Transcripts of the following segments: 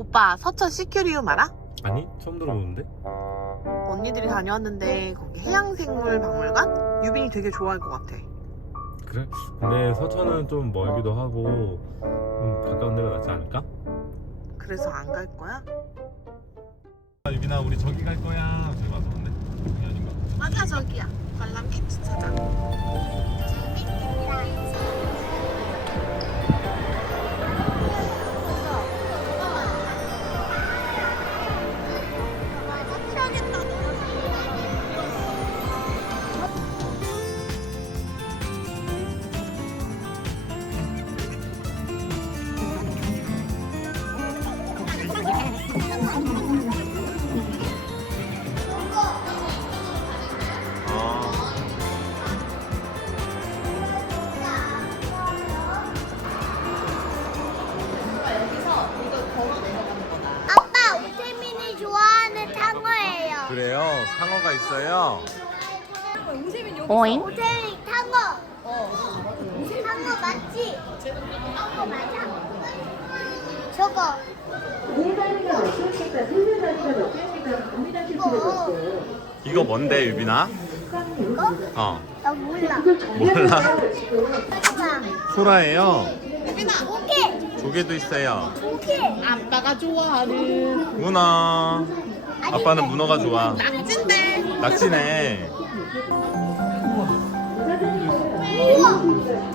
오빠 서천 시큐리움 알아? 아니 처음 들어보는데? 언니들이 다녀왔는데 거기 해양생물 박물관? 유빈이 되게 좋아할 것 같아. 그래? 근데 서천은 좀 멀기도 하고 음, 가까운 데가 낫지 않을까? 그래서 안 갈 거야? 아, 유빈아 우리 저기 갈 거야 저기 맞았는데? 여기 아닌가? 맞아 저기야. 관람 캐치 찾아. 아 상어가 있어요? 오잉? 오태민 탕어. 탕어 맞지? 탕어 맞아? 저거. 이거 이거 뭔데 유빈아? 이거? 어 나 몰라. 몰라 소라예요 오케이 조개도 있어요 오케이. 아빠가 좋아하는 문어 아빠는 문어가 좋아 낙진데. 낙지네 우와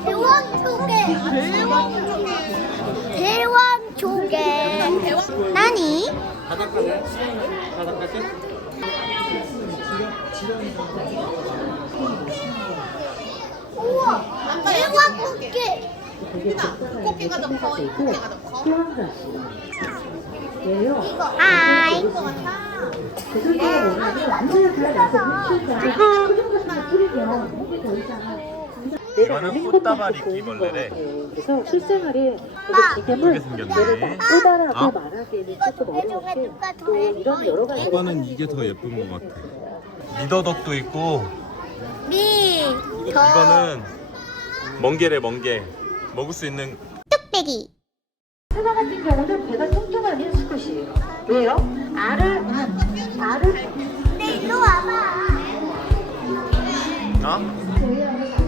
대왕 조개. 대왕 조개. 대왕 조개. 나니? 우와 대왕 조개. 꽃게가 더 커. 꽃게가 더 커. 이거. 하이. 꽃다발 그래서 실생활에 아. 되게 생겼네 어? 말하기에는 이거 조금 해줘가 어려운데 누가 또 더해? 이런 여러 가지 오빠는 이게 더 예쁜 것 같아. 미더덕도 있고 미. 이거는 멍게래 멍게. 먹을 수 있는 뚝배기. 하나 같은 경우는 배가 통통 수컷이에요. 왜요? 알을 알을 네 일로 와봐. 어?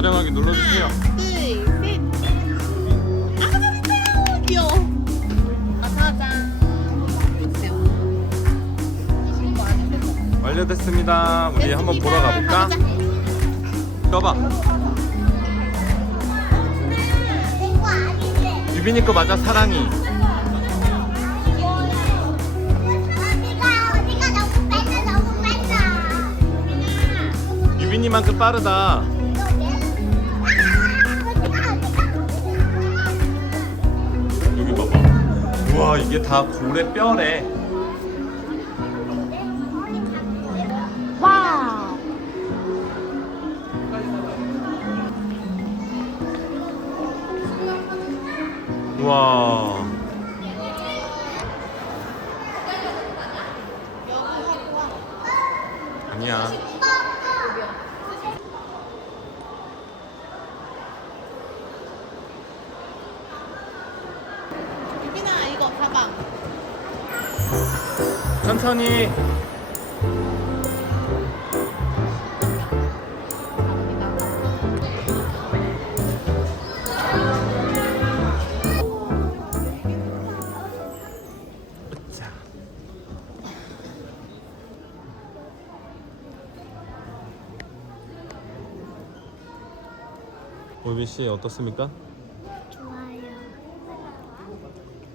촬영하기 눌러주세요 둘, 셋. 아, 잘했어요. 귀여워. 아, 짜잔. 돼. 완료됐습니다 우리 한번 보러 가볼까? 떠봐. 유빈이 거 맞아 사랑이. 유빈이만큼 빠르다 와 이게 다 고래 뼈래. 와우. 우와. 아니야 가방. 천천히 자. 오비 씨 어떻습니까?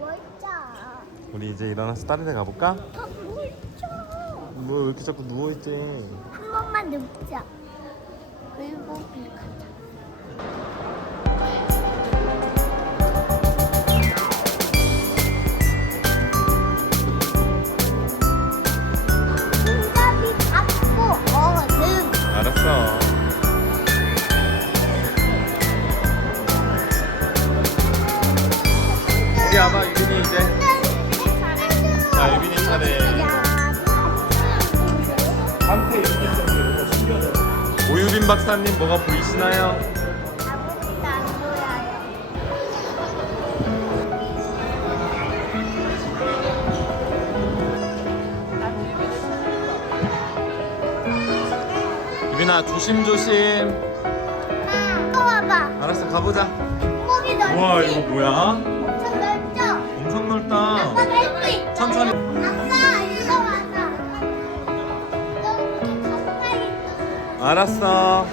멀쩡. 우리 이제 일어나서 다른 데 가볼까? 아 멀쩡. 뭐왜 이렇게 자꾸 누워있지? 한 번만 눕자. 그리고 길 가자. 박사님 뭐가 보이시나요? 아무것도 안 보여요. 유빈아 조심조심 또 와봐. 알았어 가보자 몸이 넓지? 뭐야? 알았어.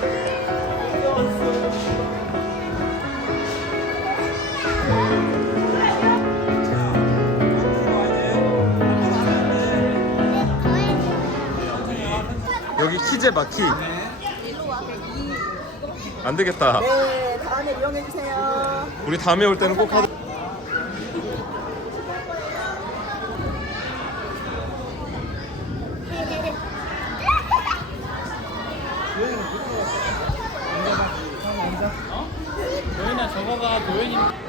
여기 키제 마키 안 되겠다. 네, 다음에 이용해 주세요. 우리 다음에 올 때는 꼭 하자 도 현아 저거가 도현이